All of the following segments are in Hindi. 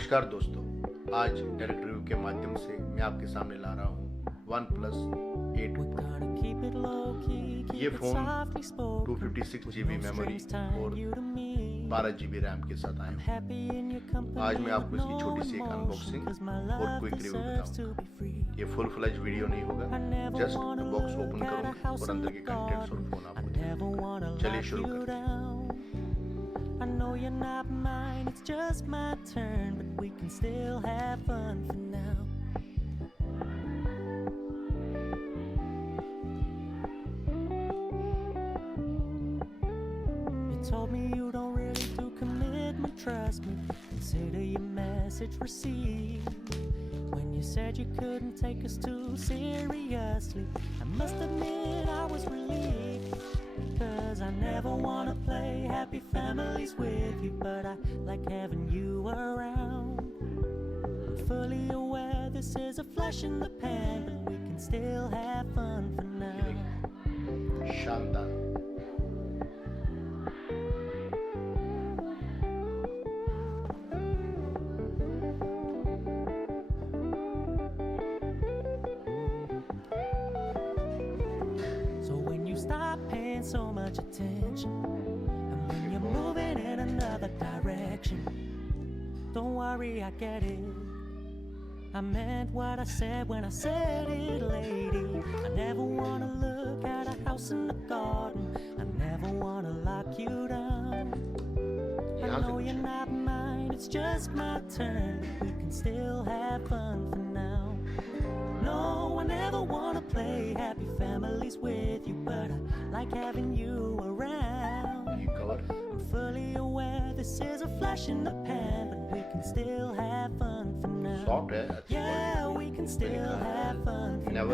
नमस्कार दोस्तों, आज डायरेक्ट रिव्यू के माध्यम से मैं आपके सामने ला रहा हूँ OnePlus 8 Pro। ये फ़ोन 256 GB मेमोरी और 12 GB रैम के साथ आया हूँ। आज मैं आपको इसकी छोटी सी एक अनबॉक्सिंग और क्विक रिव्यू बताऊंगा। ये फुल फ्लैश वीडियो नहीं होगा, जस्ट बॉक्स ओपन करूँगा और अंदर के कंटेंट्स और फोन आपको दिखाऊंगा। चलिए शुरू करते हैं। I know you're not mine, it's just my turn, but we can still have fun for now. You told me you don't really do commitment, trust me, consider your message received. When you said you couldn't take us too seriously, I must admit I was relieved. Cause I never wanna play happy families with you, but I like having you around. I'm fully aware this is a flash in the pan, but we can still have fun for now. शानदार। So when you stop paying so much attention, and when you're moving in another direction, don't worry, I get it. I meant what I said when I said it, lady. I never wanna look at a house in the garden, I never wanna lock you down. I know you're not mine, it's just my turn, we can still have fun for now. No, I never wanna play happy families with you, but I like having you around. I'm fully aware this is a flash in the pan, but we can still have fun for now. Yeah, we can still have fun for now.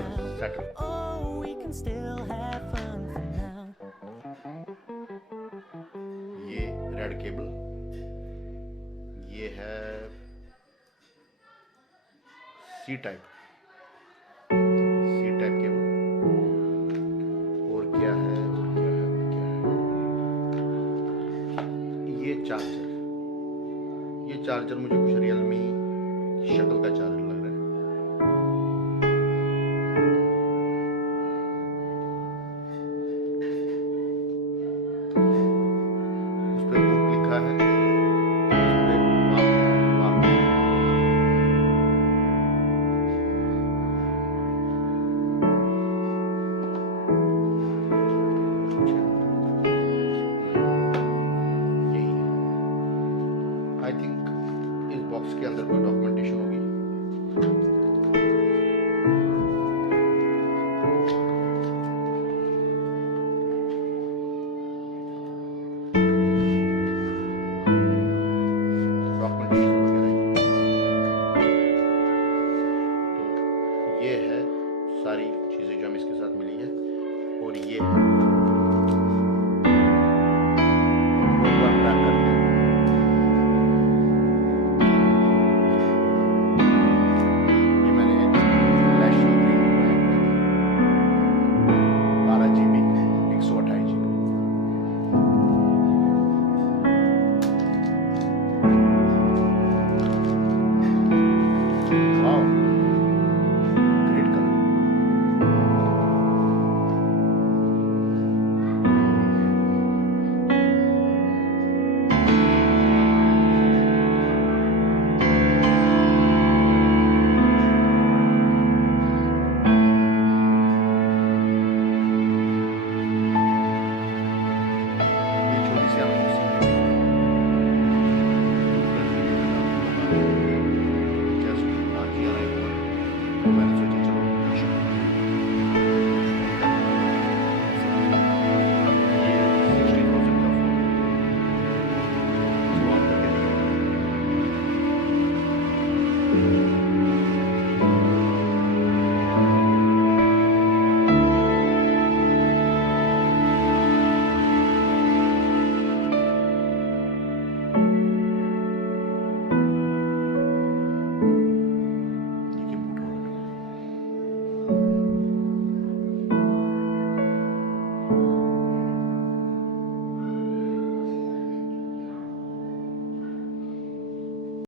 Oh, we can still have fun for now. ये रेड केबल, ये है सी टाइप केबल। और क्या है ये चार्जर मुझे कुछ रियलमी की शक्ल का चार्जर